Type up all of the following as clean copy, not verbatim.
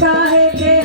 काहे के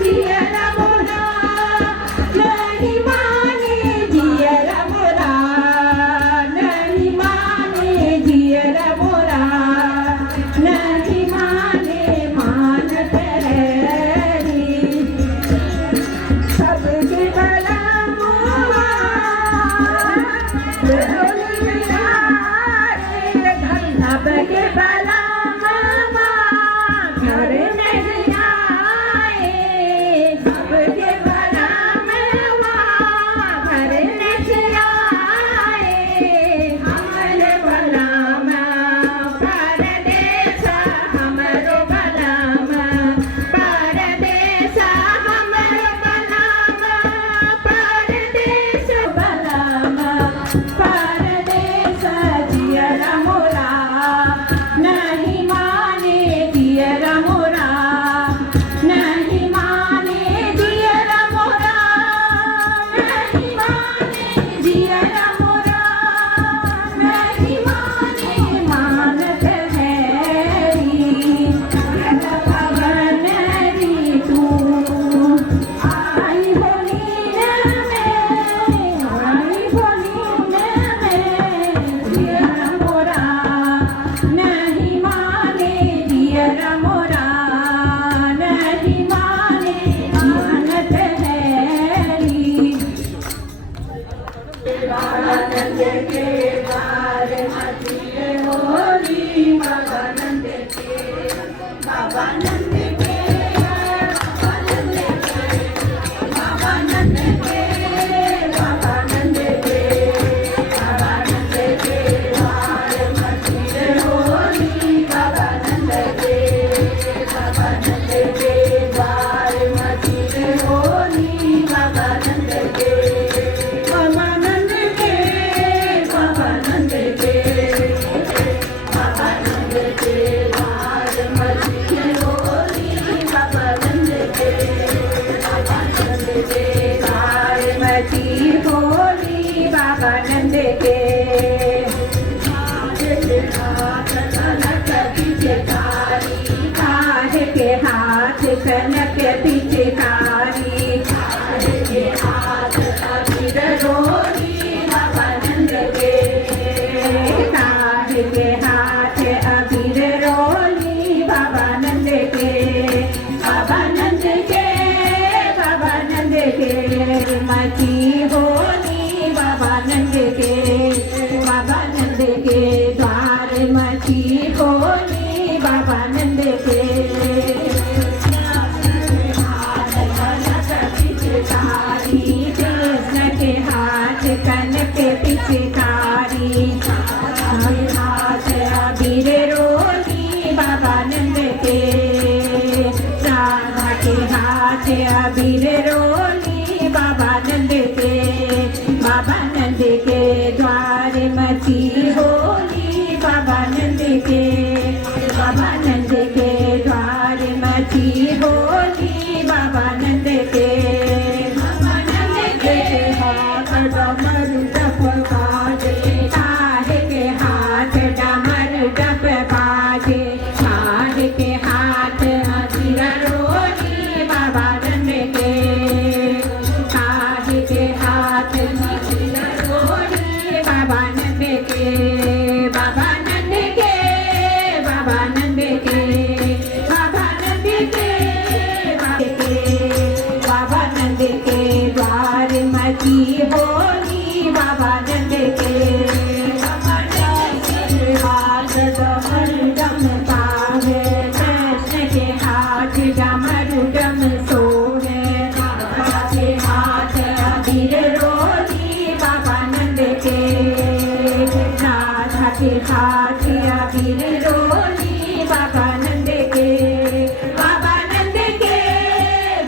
जिया पिचकारी के हाथ अबीर रोली बाबा नंद के काहे के हाथ अबीर रोली बाबा नंद के बाबा नंद के बाबा नंद के मची होली बाबा नंद के बाबा नंद के द्वार मची होली बाबा नंद के कृष्ण के हाथ कनक पिचकारी हाथ अबीर रोली बाबा नंद के राधा के हाथ अबीर रोली बाबा नंद के बाबा नंद के द्वार मची होली बाबा नंद के बाबा नंद के द्वार मची होली बाबा नंद के बाबा नंद के हाथ डमरू डप बाजे काहे के हाथ डमरू डप बाजे काहे के हाथ अबीर रोली बाबा नंद के काहे के हाथ अबीर रोली बाबा नंद के बाबा नंद के बाबा नंद के बाबा नंद के बाबा नंद के द्वार मची होली बाबा नंद के बाबा नंद के हाथ डमरू डम पावे कृष्ण के हाथ डमरू डम सोहे बाबा के हाथ अबीर रोली बाबा नंद के राधा के हाथ अबीर रोली बाबा नंद के बाबा नंद के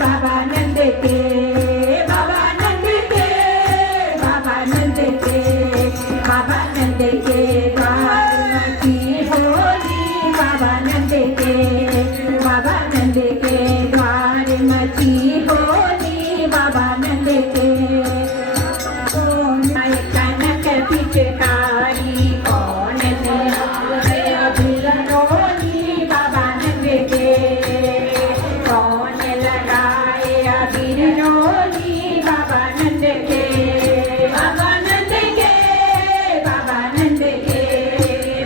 बाबा नंद के बाबा नंद के बाबा नंद के बाबा नंद के द्वार मची होली बाबा नंद के बाबा नंद के द्वार मची होली बाबा नंद के कनक पिचकारी कौन अबीर रोली बाबा नंद के कौन लगाए अबीर रोली बाबा नंद के बाबा नंद के बाबा नंद के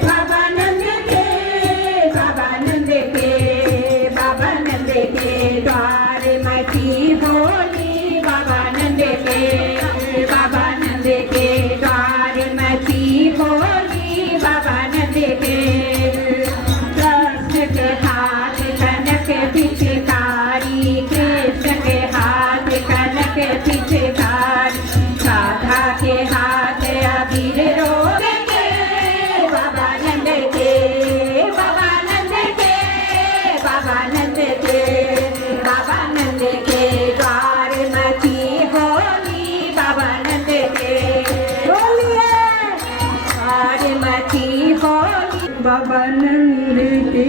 बाबा नंद के बाबा नंद के बाबा नंद के द्वार मची होली बाबा नंद के बाबा नंद के द्वार मची होली बाबा नंद के कृष्ण के हाथ कनक पिचकारी कृष्ण के हाथ कनक पिचकारी राधा के हाथ अबीर रोली के बाबा नंद के बाबा नंद के बाबा नंद के बाबा नंद के द्वार मची होली बाबा नंद के द्वार मची होली बाबा नंद के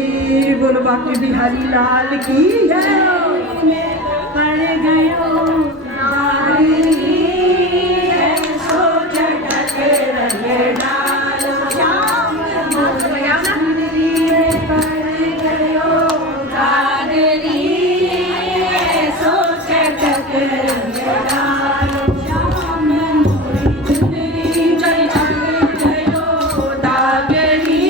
बोलो बाकी बिहारी लाल की जय पड़ गयो नारी सो जगत रंग डालो श्याम मुरली पड़ गयो नारी सो जगत रंग डालो श्याम मुरली जय गयो दागरी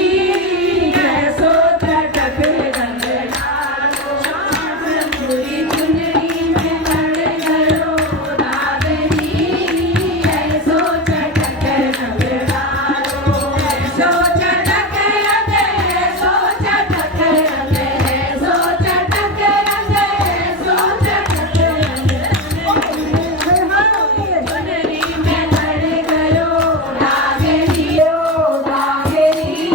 सो जगत रंग डालो श्याम मुरली चुनरी में पड़ गयो दागरी सो जगत रंग डालो सो जगत रंग सो जगत रंग सो जगत रंग सो जगत रंग चुनरी में पड़ गयो दागरी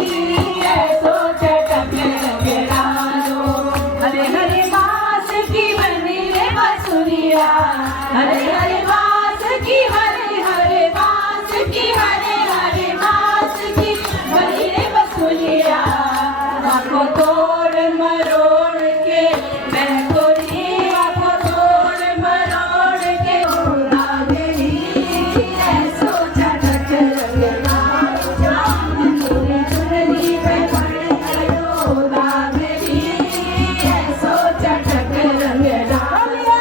सो जगत रंग डालो हरे हरे बास की बनी रे बांसुरिया हरे हरे बास की हरे हरे बास की हरे हरे बास की बनी रे बांसुरिया आँखों तोड़ मरोड़ के मैं गोरी आँखों तोड़ मरोड़ के दागरी सो जगत रंग डालो श्याम मुरली चुनरी में पड़ गयो दागरी सो जगत रंग डालो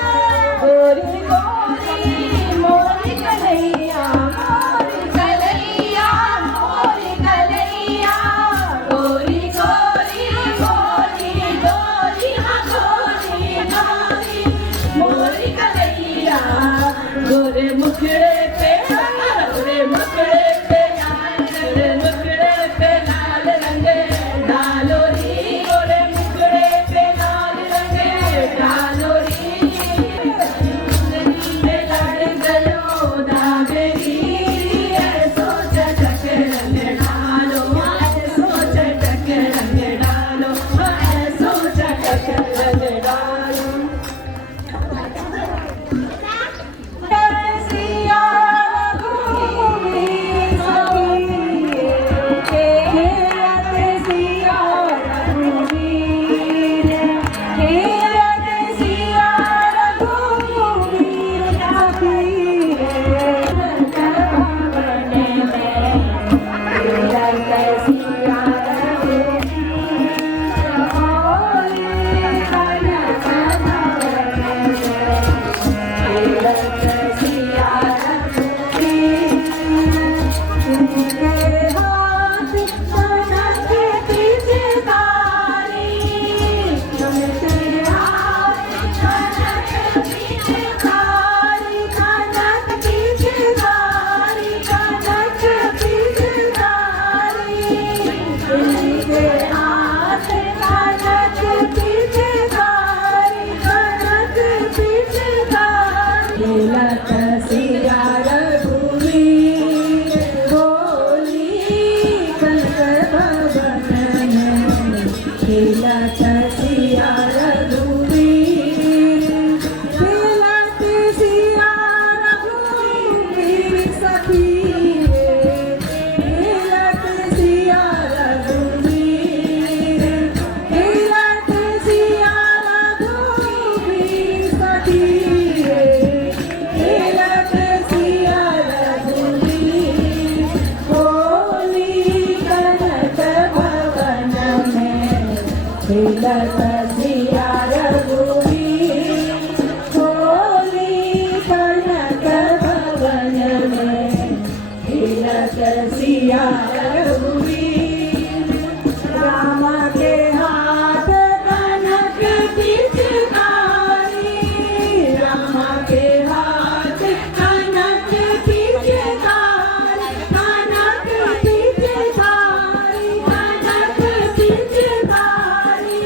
सिया रघुवीर होली कनक भवन में खेलत सिया रघुवीर खेलत सिया रघुवीर सखी खेलत सिया रघुवीर खेलत सिया रघुवीर सखी खेलत सिया रघुवीर होली कनक भवन में खेलत सिया रघुवीर होली कनक भवन में खेलत सिया रघुवीर राम के हाथ कनक पिचकारी राम के हाथ कनक पिचकारी कनक पिचकारी कनक पिचकारी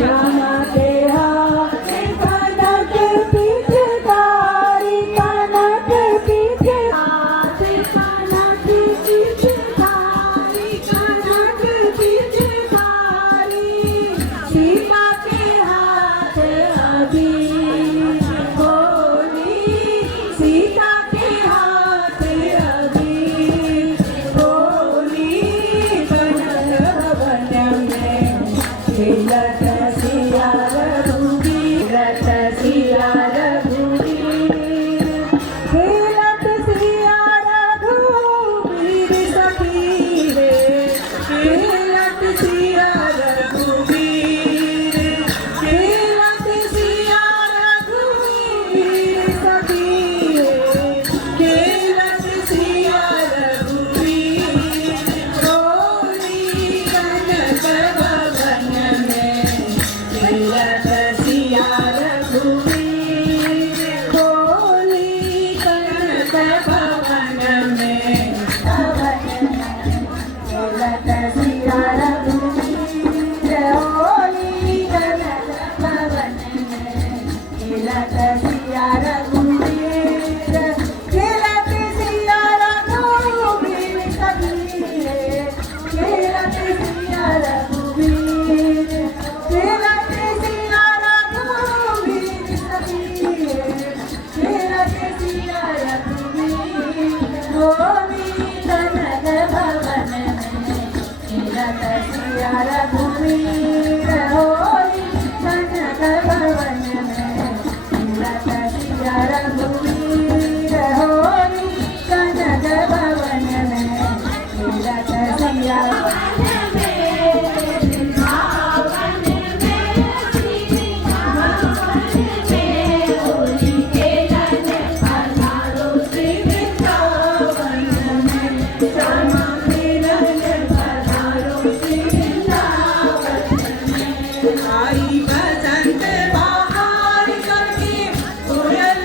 राम के हाथ कनक पिचकारी कनक पिचकारी कनक पिचकारी कनक पिचकारी सीता के हाथ अबीर होली सीता के हाथ अबीर होली कनक भवन में खेलत सिया रघुवीर खेलत सिया रघुवीर खेलत सिया रघुवीर सखी रे खेलत सिया रघुवीर खेलत सिया रघुवीर सखी रे खेलत सिया रघुवीर होली कनक भवन में खेलत सिया रघुवीर होली कनक भवन में खेलत सिया रघुवीर होली कनक भवन में खेलत सिया रघुवीर खेलत सिया रघुवीर सखी रे खेलत सिया रघुवीर खेलत सिया रघुवीर सखी रे खेलत सिया रघुवीर होली कनक भवन में खेलत सिया रघुवीर होली कनक भवन में खेलत सिया रघुवीर होली कनक भवन में खेलत सिया आई बसंत बहार करके कोयल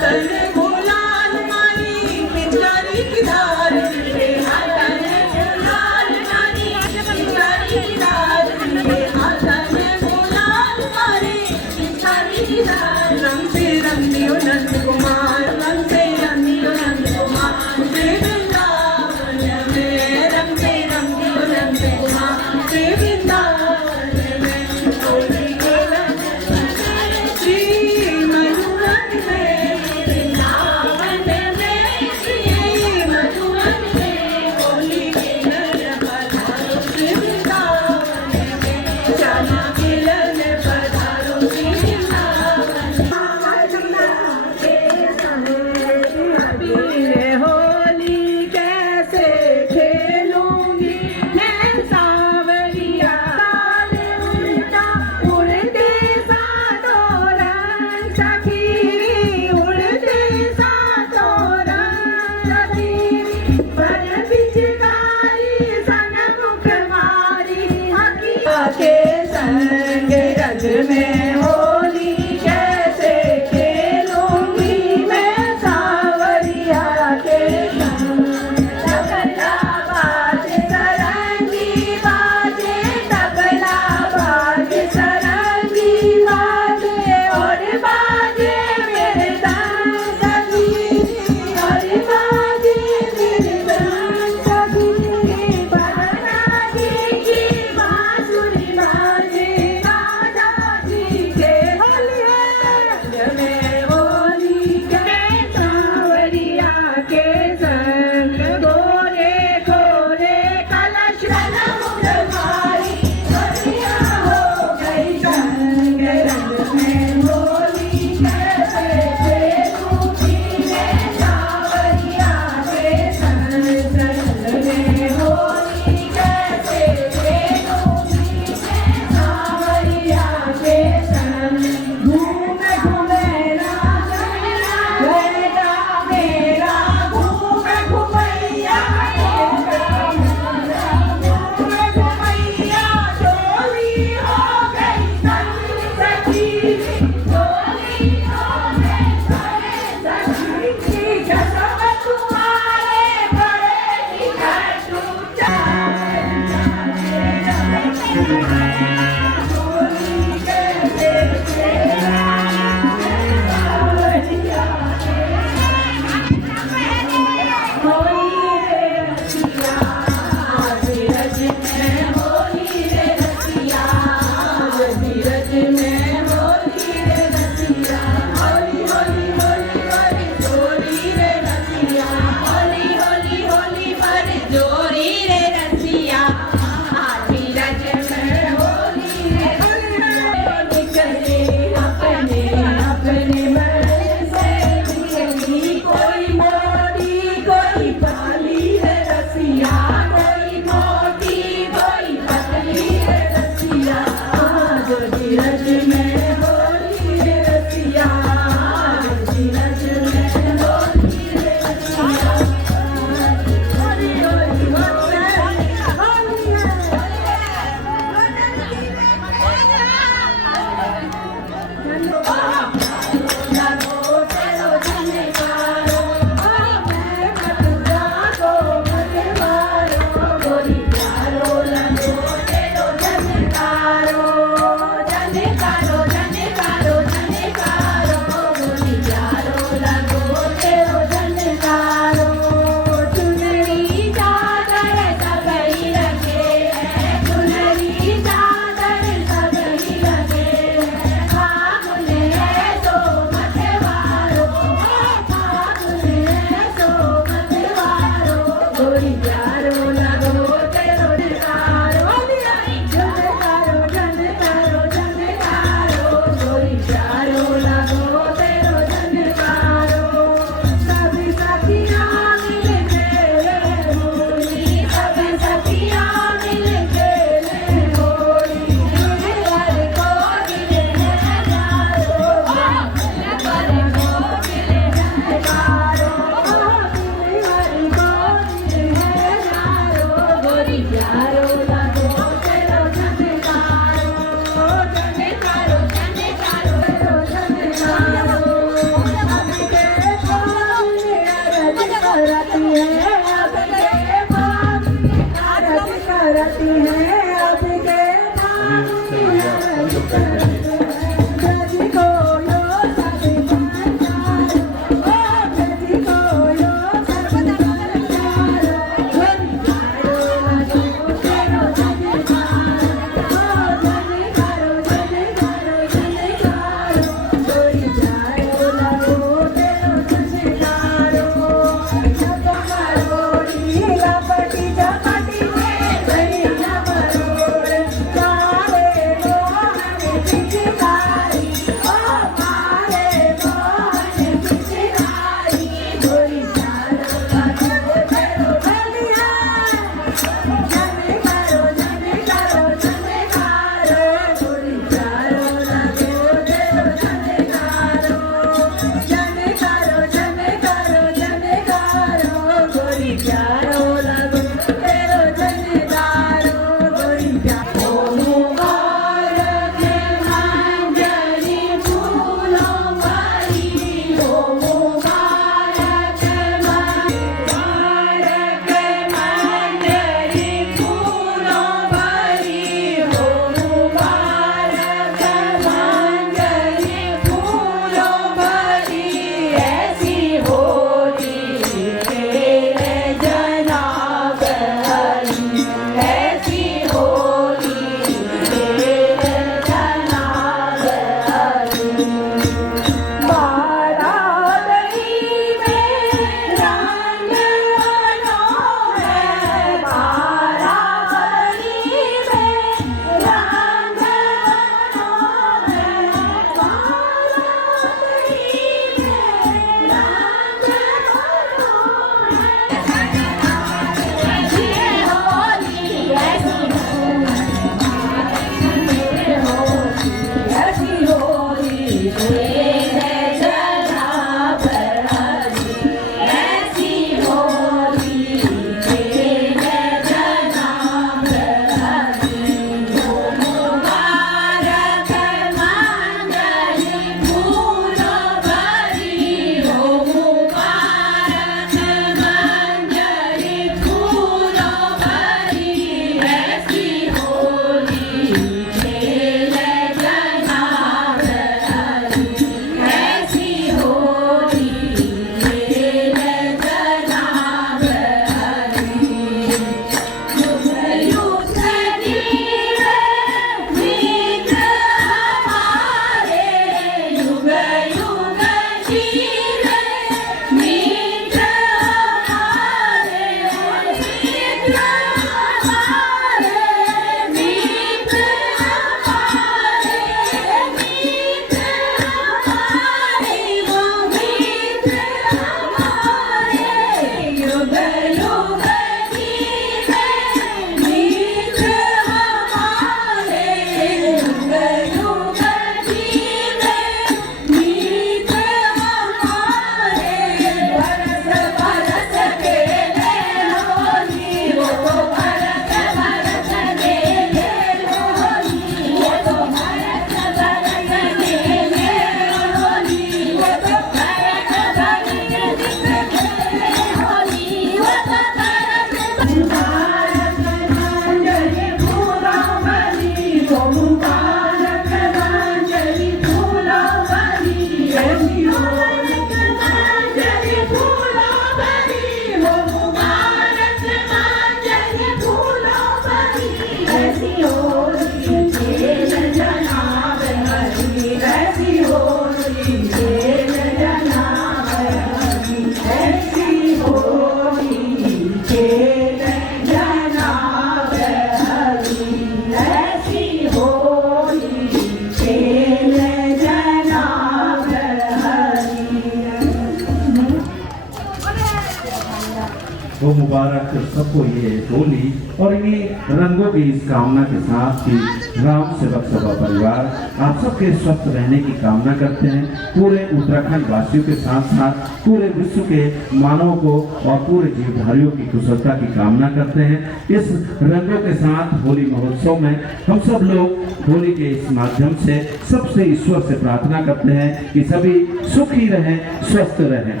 वो मुबारक सबको ये होली और ये रंगों की इस कामना के साथ कि राम सेवक सभा परिवार आप सबके स्वस्थ रहने की कामना करते हैं। पूरे उत्तराखंड वासियों के साथ साथ पूरे विश्व के मानवों को और पूरे जीवधारियों की कुशलता की कामना करते हैं। इस रंगों के साथ होली महोत्सव में हम सब लोग होली के इस माध्यम से सबसे ईश्वर से प्रार्थना करते हैं कि सभी सुखी रहें, स्वस्थ रहें।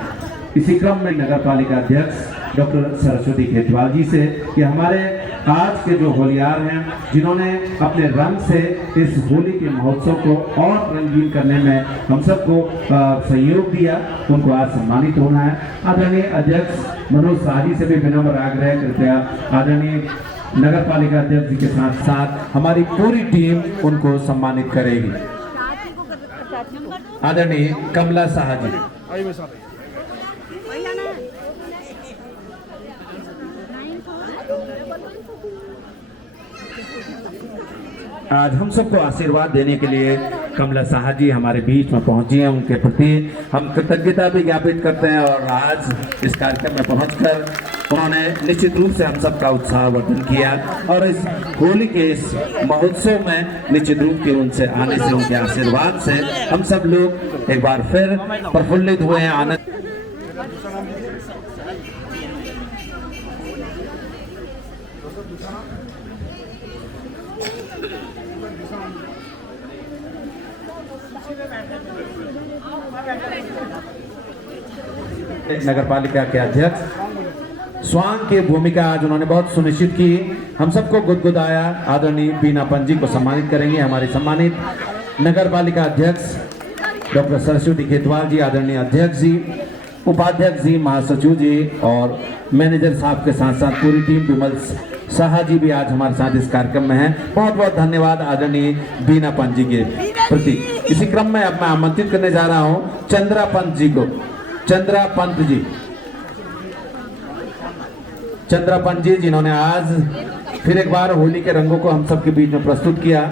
इसी क्रम में नगर पालिका अध्यक्ष डॉक्टर सरस्वती खेतवाल जी से कि हमारे आज के जो होलियार हैं जिन्होंने अपने रंग से इस होली के महोत्सव को और रंगीन करने में हम सबको सहयोग दिया, उनको आज सम्मानित होना है। आदरणीय अध्यक्ष मनोज शाही से भी विनम्र आग्रह, कृपया आदरणीय नगर पालिका अध्यक्ष जी के साथ साथ हमारी पूरी टीम उनको सम्मानित करेगी। आदरणीय कमला शाह जी। आज हम सबको आशीर्वाद देने के लिए कमला शाह जी हमारे बीच में पहुंची हैं। उनके प्रति हम कृतज्ञता भी ज्ञापित करते हैं और आज इस कार्यक्रम में पहुंचकर उन्होंने निश्चित रूप से हम सबका उत्साहवर्धन किया और इस होली के इस महोत्सव में निश्चित रूप से उनसे आने से, उनके आशीर्वाद से हम सब लोग एक बार फिर प्रफुल्लित हुए हैं, आनंद। नगर पालिका के अध्यक्ष स्वांग की भूमिका आज उन्होंने बहुत सुनिश्चित की, हम सबको गुदगुदाया। आदरणीय बीनापन जी को सम्मानित करेंगे हमारे सम्मानित नगर पालिका अध्यक्ष डॉक्टर सरस्वती खेतवाल जी, आदरणीय अध्यक्ष जी, उपाध्यक्ष जी, महासचिव जी और मैनेजर साहब के साथ साथ पूरी टीम, विमल शाह जी भी आज हमारे साथ इस कार्यक्रम में हैं। बहुत बहुत धन्यवाद आदरणीय बीनापन जी के प्रति। इसी क्रम में अब मैं आमंत्रित करने जा रहा हूँ चंद्रा पंत जी को। चंद्रा पंत जी, चंद्रा पंत जी जिन्होंने आज फिर एक बार होली के रंगों को हम सबके बीच में प्रस्तुत किया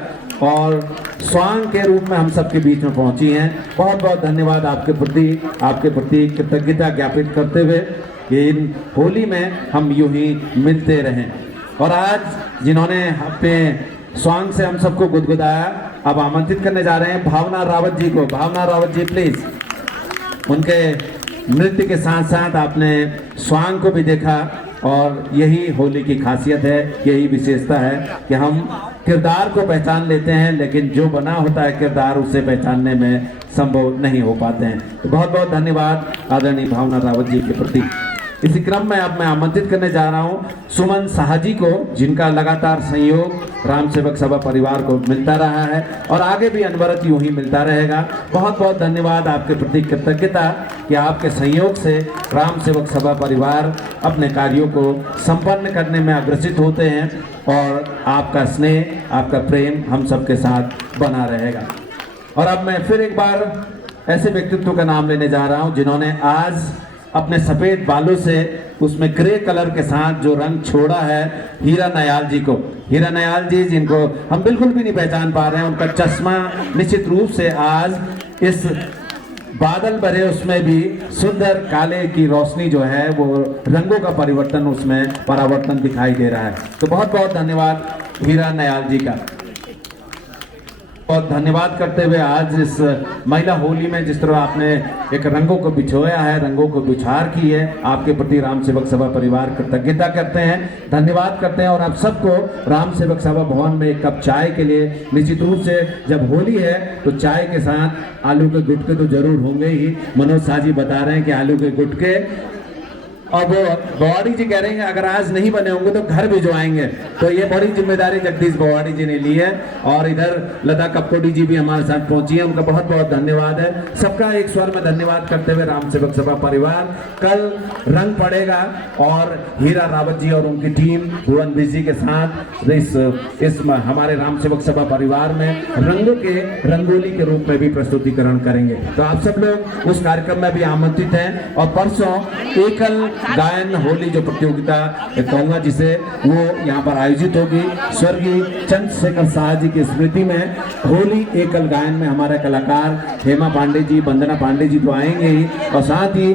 और स्वांग के रूप में हम सबके बीच में पहुंची हैं। बहुत बहुत धन्यवाद आपके प्रति कृतज्ञता ज्ञापित करते हुए कि इन होली में हम यूं ही मिलते रहें। और आज जिन्होंने अपने स्वांग से हम सबको गुदगुदाया, अब आमंत्रित करने जा रहे हैं भावना रावत जी को। भावना रावत जी प्लीज। उनके नृत्य के साथ साथ आपने स्वांग को भी देखा और यही होली की खासियत है, यही विशेषता है कि हम किरदार को पहचान लेते हैं लेकिन जो बना होता है किरदार उसे पहचानने में संभव नहीं हो पाते हैं। तो बहुत बहुत धन्यवाद आदरणीय भावना रावत जी के प्रति। इसी क्रम में अब मैं आमंत्रित करने जा रहा हूं सुमन शाह जी को, जिनका लगातार सहयोग राम सेवक सभा परिवार को मिलता रहा है और आगे भी अनवरत यूं ही मिलता रहेगा। बहुत बहुत धन्यवाद, आपके प्रति कृतज्ञता कि आपके सहयोग से राम सेवक सभा परिवार अपने कार्यों को संपन्न करने में अग्रसित होते हैं और आपका स्नेह, आपका प्रेम हम सबके साथ बना रहेगा। और अब मैं फिर एक बार ऐसे व्यक्तित्व का नाम लेने जा रहा हूं जिन्होंने आज अपने सफेद बालों से उसमें ग्रे कलर के साथ जो रंग छोड़ा है, हीरा नयाल जी को। हीरा नयाल जी जिनको हम बिल्कुल भी नहीं पहचान पा रहे हैं, उनका चश्मा निश्चित रूप से आज इस बादल भरे उसमें भी सुंदर काले की रोशनी जो है वो रंगों का परिवर्तन, उसमें परावर्तन दिखाई दे रहा है। तो बहुत बहुत धन्यवाद हीरा नयाल जी का। और धन्यवाद करते हुए आज इस महिला होली में जिस तरह आपने एक रंगों को बिछोया है, रंगों को बिछार की है, आपके प्रति राम सेवक सभा परिवार कृतज्ञता करते हैं, धन्यवाद करते हैं। और आप सबको राम सेवक सभा भवन में एक कप चाय के लिए निश्चित रूप से, जब होली है तो चाय के साथ आलू के गुटके तो जरूर होंगे ही। मनोज शाह जी बता रहे हैं कि आलू के गुटके, और वो बवाड़ी जी कह रहे हैं अगर आज नहीं बने होंगे तो घर भिजवाएंगे। तो ये बड़ी जिम्मेदारी जगदीश बवाड़ी जी ने ली है। और इधर लता कपकोटी जी भी हमारे साथ पहुंची है, उनका बहुत बहुत धन्यवाद है। सबका एक स्वर में धन्यवाद करते हुए राम सेवक सभा परिवार कल रंग पड़ेगा और हीरा रावत जी और उनकी टीम भुवन बिजी के साथ इस हमारे राम सेवक सभा परिवार में रंगों के रंगोली के रूप में भी प्रस्तुतिकरण करेंगे। तो आप सब लोग उस कार्यक्रम में भी आमंत्रित हैं। और परसों एकल गायन होली जो प्रतियोगिता कहूँगा जिसे, वो यहाँ पर आयोजित होगी। स्वर्गीय चंद्रशेखर शाह जी की स्मृति में होली एकल गायन में हमारे कलाकार हेमा पांडे जी, वंदना पांडे जी तो आएंगे ही और साथ ही